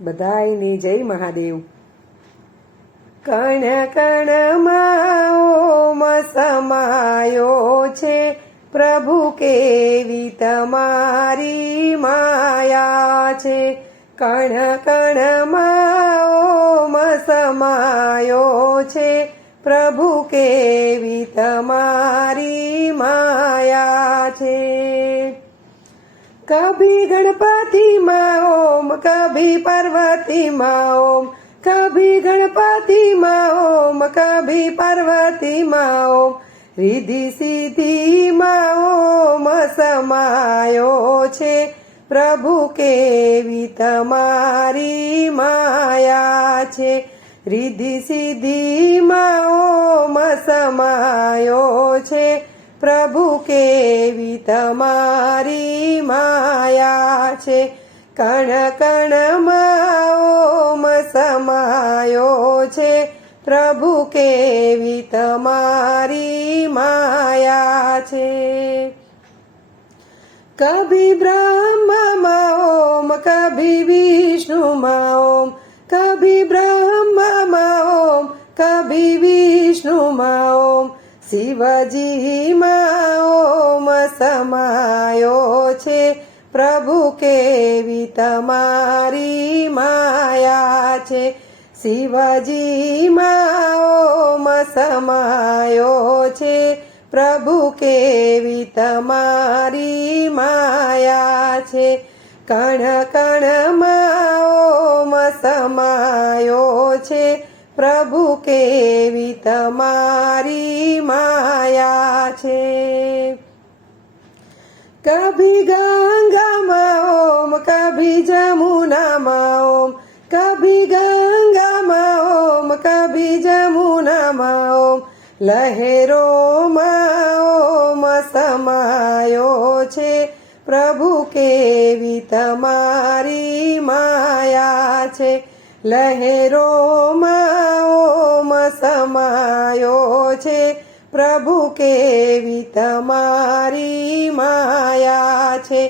બધાયને જય મહાદેવ. કણ કણમાં ઓમ સમાયો છે પ્રભુ કેવી તમારી માયા છે. કણ કણમાં ઓમ સમાયો છે પ્રભુ કેવી તમારી માયા છે. કભી ગણપતિ માં ઓમ, કભી પાર્વતી માં ઓમ, કભી ગણપતિ માં ઓમ, કભી પાર્વતી માં ઓમ, રિધિ સિદ્ધિ માં ઓમ સમાયો છે. પ્રભુ કેવી તમારી માયા છે. રિધિ સિદ્ધિ માં ઓમ સમાયો છે. પ્રભુ કેવી તમારી માયા છે. કણ કણમાં ઓમ સમાયો છે. પ્રભુ કેવી તમારી માયા છે. કભી બ્રહ્મમાં ઓમ કભી વિષ્ણુમાં ઓમ કભી બ્રહ્મમાં ઓમ કભી વિષ્ણુમાં ઓમ શિવજીમાં ઓમ સમાયો છે. પ્રભુ કેવી તમારી માયા છે. શિવજીમાં ઓમ સમાયો છે. પ્રભુ કેવી તમારી માયા છે. કણ કણમાં ઓમ સમાયો છે. પ્રભુ કેવી તમારી માયા છે. કભી ગંગામાં ઓમ, કભી જમુનામાં ઓમ, કભી ગંગામાં ઓમ, કભી જમુનામાં ઓમ, લહેરોમાં ઓમ સમાયો છે. પ્રભુ કેવી તમારી માયા છે. લહેરોમાં ઓમ સમાયો છે. પ્રભુ કેવી તમારી માયા છે.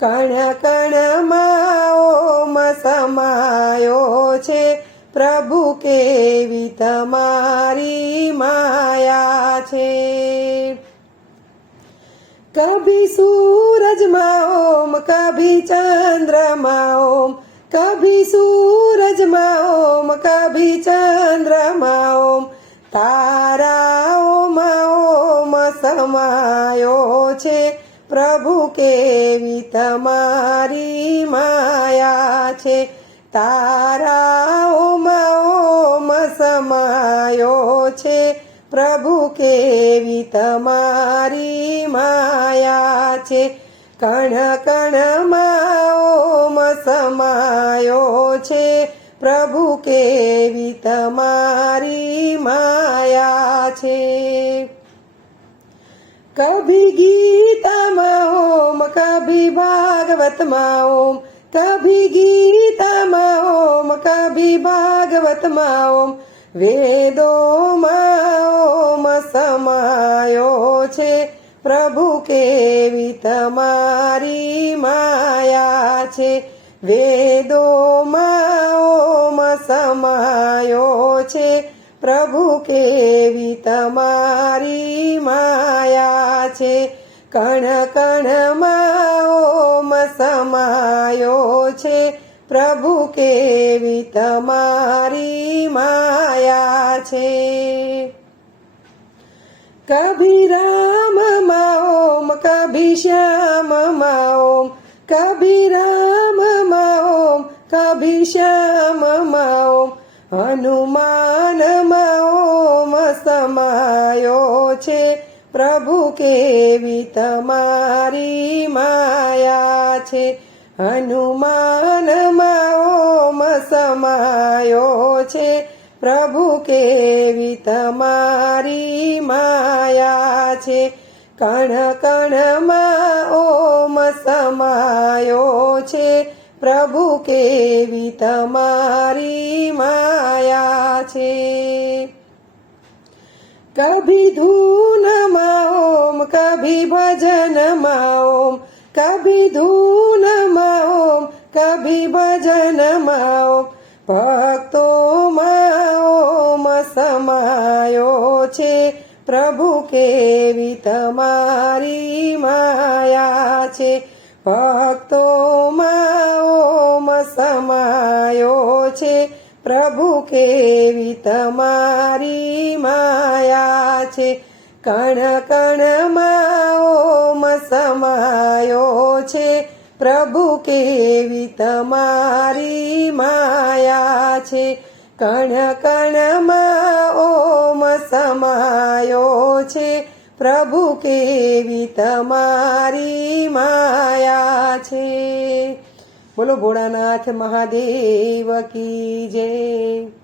કણ કણમાં ઓમ સમાયો છે. પ્રભુ કેવી તમારી માયા છે. કભી સૂરજમાં ઓમ કભી ચંદ્રમાં ઓમ કભી સૂરજમાં ઓમ, કભી ચંદ્રમાં ઓમ તારાઓમાં ઓમ સમાયો છે. પ્રભુ કેવી તમારી માયા છે. તારાઓમાં ઓમ સમાયો છે. પ્રભુ કેવી તમારી માયા છે. કણ કણમાં ઓમ સમાયો છે. પ્રભુ કેવી તમારી માયા છે. કભી ગીતામાં ઓમ કભી ભાગવતમાં ઓમ કભી ગીતામાં ઓમ કભી ભાગવતમાં ઓમ વેદોમાં ઓમ સમાયો છે. પ્રભુ કેવી તમારી માયા છે. વેદોમાં ઓમ સમાયો છે. પ્રભુ કેવી તમારી માયા છે. કણ કણમાં ઓમ સમાયો છે. પ્રભુ કેવી તમારી માયા છે. કભી ઓમ કભી શ્યામમાં ઓમ કભી રામમાં ઓમ કભી શ્યામમાં ઓમ હનુમાનમાં ઓમ સમાયો છે પ્રભુ કેવી તમારી માયા છે હનુમાનમાં ઓમ સમાયો છે પ્રભુ કેવી તમારી માયા છે કણ કણમાં ઓમ સમાયો છે. પ્રભુ કેવી તમારી માયા છે. કભી ધૂન ઓમ, કભી ભજન ઓમ, કભી ધૂન ઓમ, કભી ભજન ઓમ. ભક્તો ઓમ સમાયો છે. પ્રભુ કેવી તમારી માયા છે. ભક્તો ઓમ સમાયો છે. પ્રભુ કેવી તમારી માયા છે. કણ કણ ઓમ સમાયો છે. પ્રભુ કેવી તમારી માયા છે. કણ કણમાં ઓમ સમાયો છે. પ્રભુ કેવી તમારી માયા છે. બોલો ભોળાનાથ મહાદેવ કી જય.